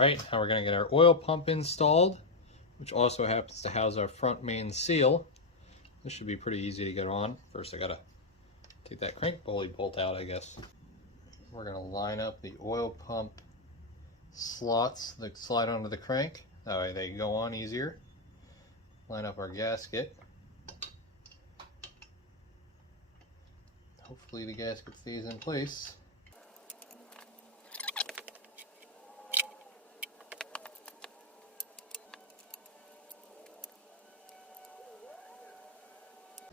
Alright, now we're going to get our oil pump installed, which also happens to house our front main seal. This should be pretty easy to get on. First I gotta take that crank pulley bolt out, I guess. We're going to line up the oil pump slots that slide onto the crank. That way they go on easier. Line up our gasket. Hopefully the gasket stays in place.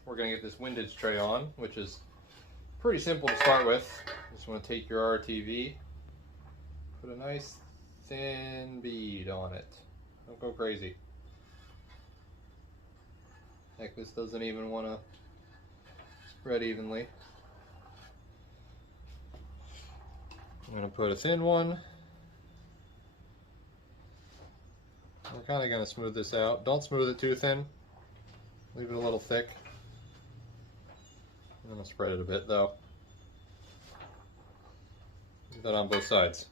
We're going to get this windage tray on, which is pretty simple to start with. Just want to take your RTV, put a nice thin bead on it. Don't go crazy. Heck, this doesn't even want to spread evenly. I'm going to put a thin one. We're kind of going to smooth this out. Don't smooth it too thin. Leave it a little thick. I'm going to spread it a bit though. Do that on both sides.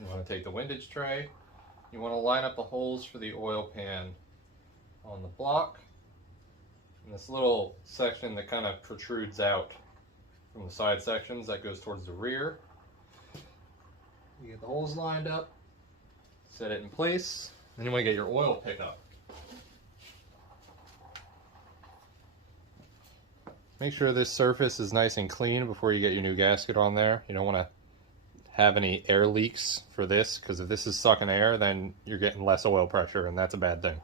You want to take the windage tray. You want to line up the holes for the oil pan on the block. And this little section that kind of protrudes out from the side sections that goes towards the rear. You get the holes lined up, set it in place, then you want to get your oil pickup. Make sure this surface is nice and clean before you get your new gasket on there. You don't want to have any air leaks for this, because if this is sucking air, then you're getting less oil pressure, and that's a bad thing.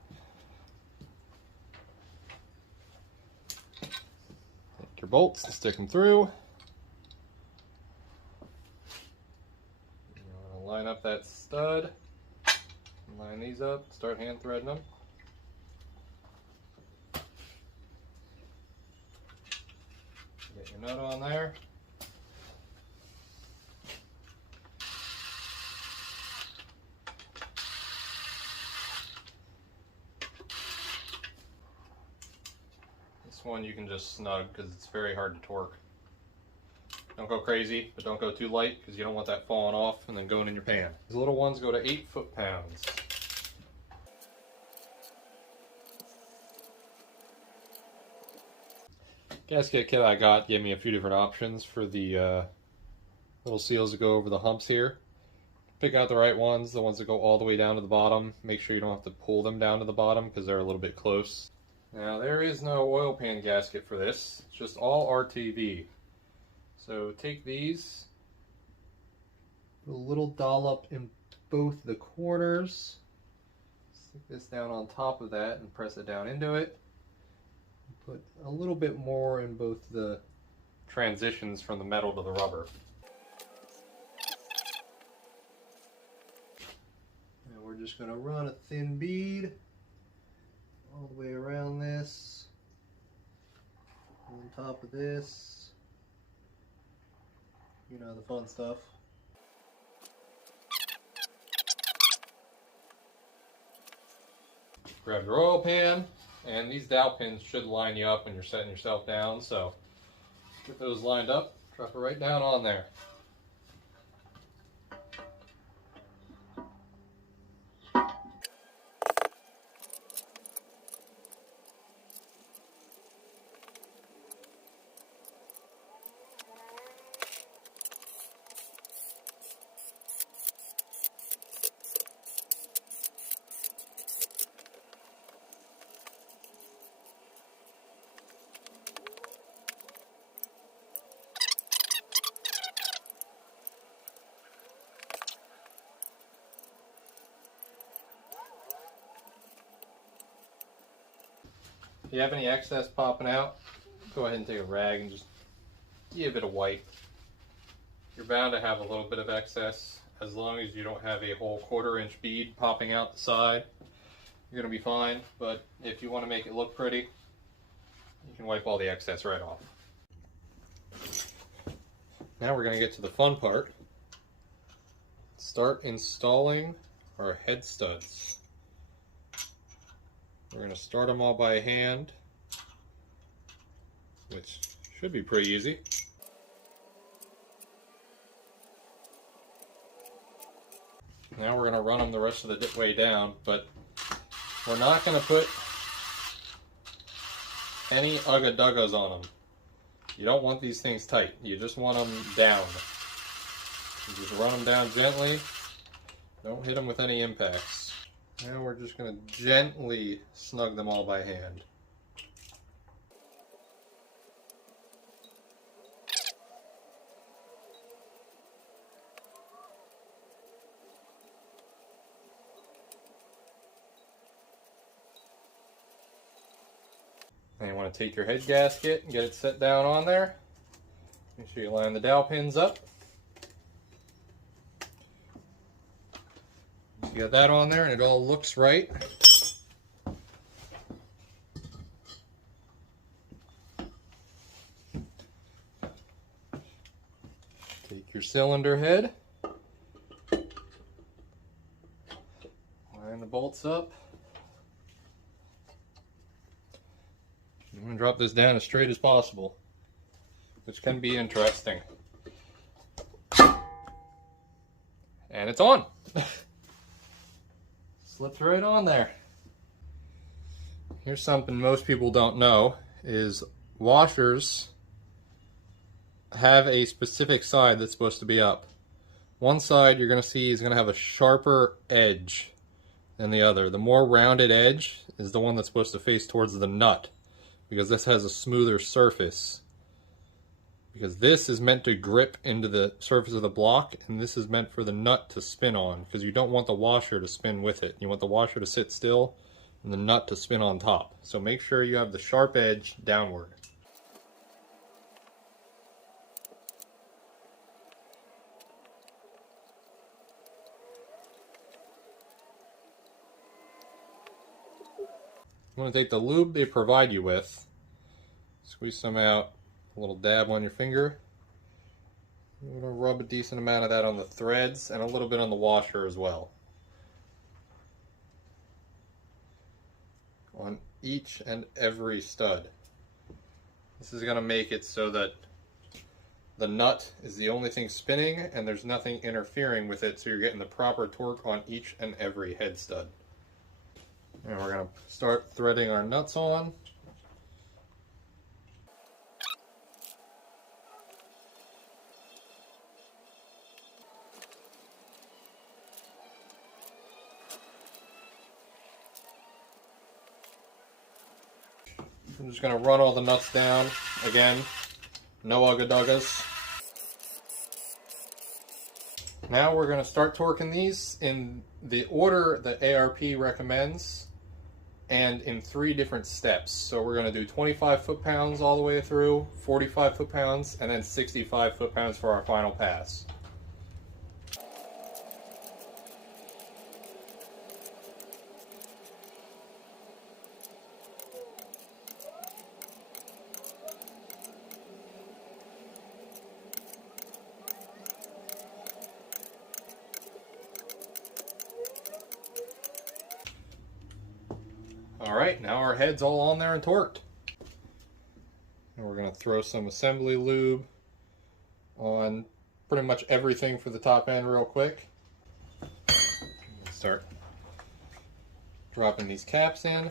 Take your bolts and stick them through. You want to line up that stud, line these up, start hand threading them. Get your nut on there. One you can just snug because it's very hard to torque. Don't go crazy, but don't go too light because you don't want that falling off and then going in your pan. These little ones go to 8 foot-pounds. Gasket kit I got gave me a few different options for the little seals that go over the humps here. Pick out the right ones, the ones that go all the way down to the bottom. Make sure you don't have to pull them down to the bottom because they're a little bit close. Now there is no oil pan gasket for this, it's just all RTV. So take these, put a little dollop in both the corners, stick this down on top of that and press it down into it. Put a little bit more in both the transitions from the metal to the rubber. And we're just going to run a thin bead all the way around this, on top of this, you know, the fun stuff. Grab your oil pan, and these dowel pins should line you up when you're setting yourself down, so get those lined up, drop it right down on there. If you have any excess popping out, go ahead and take a rag and just give it a wipe. You're bound to have a little bit of excess as long as you don't have a whole 1/4 inch bead popping out the side. you're going to be fine. But if you want to make it look pretty, you can wipe all the excess right off. Now we're going to get to the fun part. Start installing our head studs. We're going to start them all by hand, which should be pretty easy. Now we're going to run them the rest of the way down, but we're not going to put any ugga-duggas on them. You don't want these things tight. You just want them down. You just run them down gently. Don't hit them with any impacts. Now we're just going to gently snug them all by hand. And you want to take your head gasket and get it set down on there. Make sure you line the dowel pins up. You got that on there and it all looks right. Take your cylinder head. Line the bolts up. I'm going to drop this down as straight as possible, which can be interesting. And it's on. Slips right on there. Here's something most people don't know, is washers have a specific side that's supposed to be up. One side you're going to see is going to have a sharper edge than the other. The more rounded edge is the one that's supposed to face towards the nut, because this has a smoother surface. Because this is meant to grip into the surface of the block, and this is meant for the nut to spin on, because you don't want the washer to spin with it. You want the washer to sit still and the nut to spin on top. So make sure you have the sharp edge downward. You want to take the lube they provide you with, squeeze some out, a little dab on your finger. I'm going to rub a decent amount of that on the threads and a little bit on the washer as well. On each and every stud. This is going to make it so that the nut is the only thing spinning and there's nothing interfering with it, so you're getting the proper torque on each and every head stud. And we're going to start threading our nuts on. I'm just going to run all the nuts down. Again, no ugga-duggas. Now we're going to start torquing these in the order that ARP recommends and in 3 different steps. So we're going to do 25 foot-pounds all the way through, 45 foot-pounds, and then 65 foot-pounds for our final pass. Alright, now our head's all on there and torqued. And we're going to throw some assembly lube on pretty much everything for the top end real quick. Start dropping these caps in.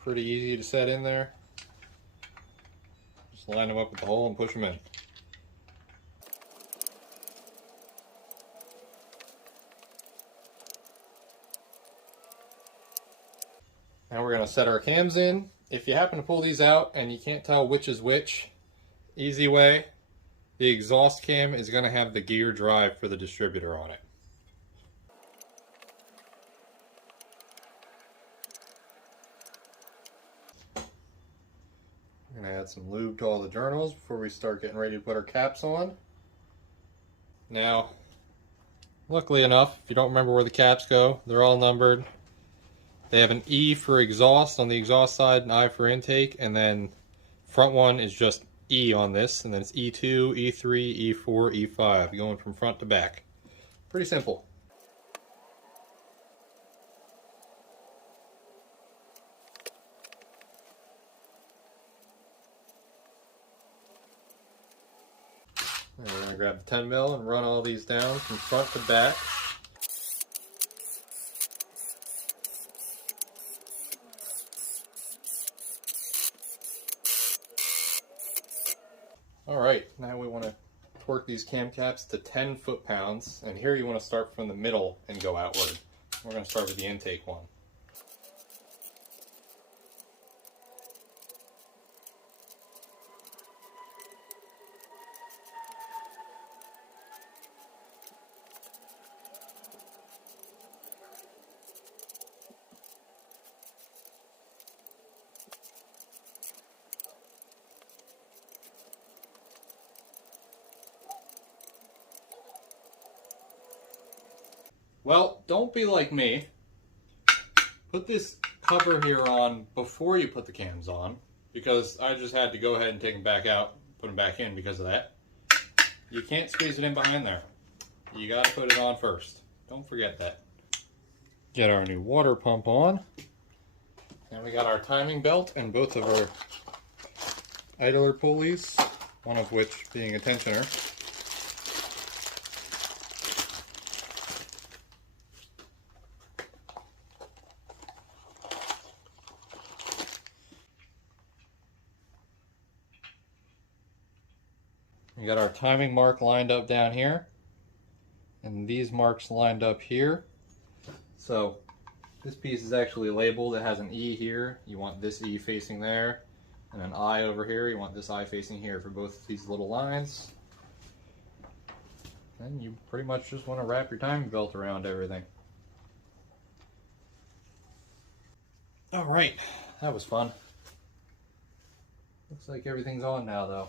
Pretty easy to set in there. Just line them up with the hole and push them in. Now we're going to set our cams in. If you happen to pull these out and you can't tell which is which, easy way, the exhaust cam is going to have the gear drive for the distributor on it. We're going to add some lube to all the journals before we start getting ready to put our caps on. Now, luckily enough, if you don't remember where the caps go, they're all numbered. They have an E for exhaust on the exhaust side, an I for intake, and then front one is just E on this, and then it's E2, E3, E4, E5, going from front to back. Pretty simple. And we're going to grab the 10 mil and run all these down from front to back. Alright, now we want to torque these cam caps to 10 foot-pounds, and here you want to start from the middle and go outward. We're going to start with the intake one. Well, don't be like me. Put this cover here on before you put the cams on, because I just had to go ahead and take them back out, put them back in because of that. You can't squeeze it in behind there. You gotta put it on first. Don't forget that. Get our new water pump on. And we got our timing belt and both of our idler pulleys, one of which being a tensioner. We got our timing mark lined up down here, and these marks lined up here. So this piece is actually labeled. It has an E here. You want this E facing there, and an I over here. You want this I facing here for both these little lines. And you pretty much just want to wrap your timing belt around everything. All right, that was fun. Looks like everything's on now though.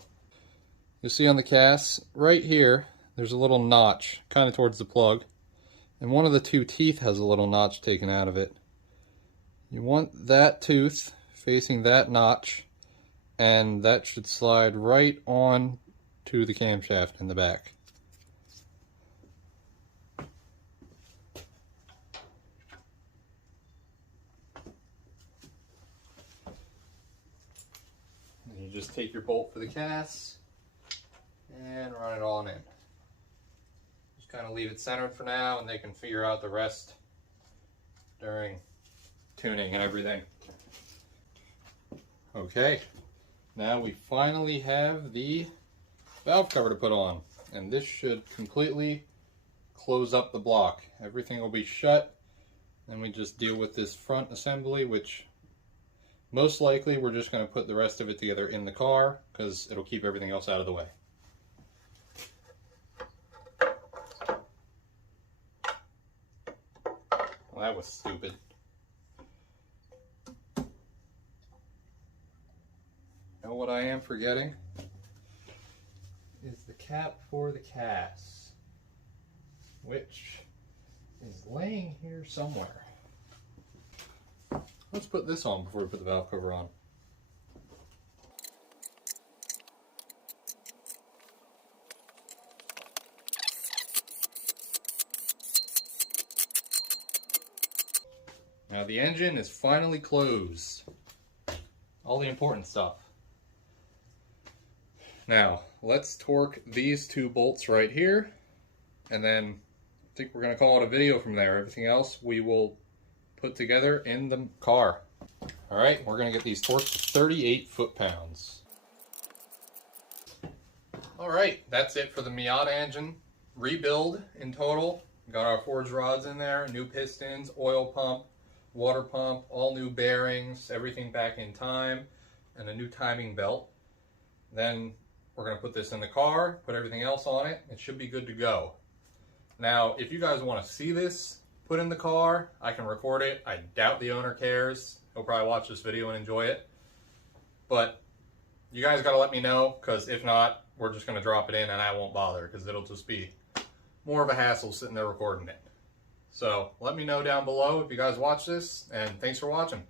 You'll see on the cast right here, there's a little notch kind of towards the plug, and one of the two teeth has a little notch taken out of it. You want that tooth facing that notch, and that should slide right on to the camshaft in the back. And you just take your bolt for the cast and run it on in. Just kind of leave it centered for now, and they can figure out the rest during tuning and everything. Okay, now we finally have the valve cover to put on, and this should completely close up the block. Everything will be shut, and we just deal with this front assembly, which most likely we're just going to put the rest of it together in the car because it'll keep everything else out of the way. Well, that was stupid. Know what I am forgetting? Is the cap for the cast, which is laying here somewhere. Let's put this on before we put the valve cover on. Now the engine is finally closed. All the important stuff. Now, let's torque these two bolts right here, and then I think we're going to call it a video from there. Everything else we will put together in the car. Alright, we're going to get these torqued to 38 foot-pounds. Alright, that's it for the Miata engine. Rebuild in total. Got our forged rods in there, new pistons, oil pump, water pump, all new bearings, everything back in time, and a new timing belt. Then we're going to put this in the car, put everything else on it. It should be good to go. Now, if you guys want to see this put in the car, I can record it. I doubt the owner cares. He'll probably watch this video and enjoy it. But you guys got to let me know, because if not, we're just going to drop it in and I won't bother, because it'll just be more of a hassle sitting there recording it. So let me know down below if you guys watch this, and thanks for watching.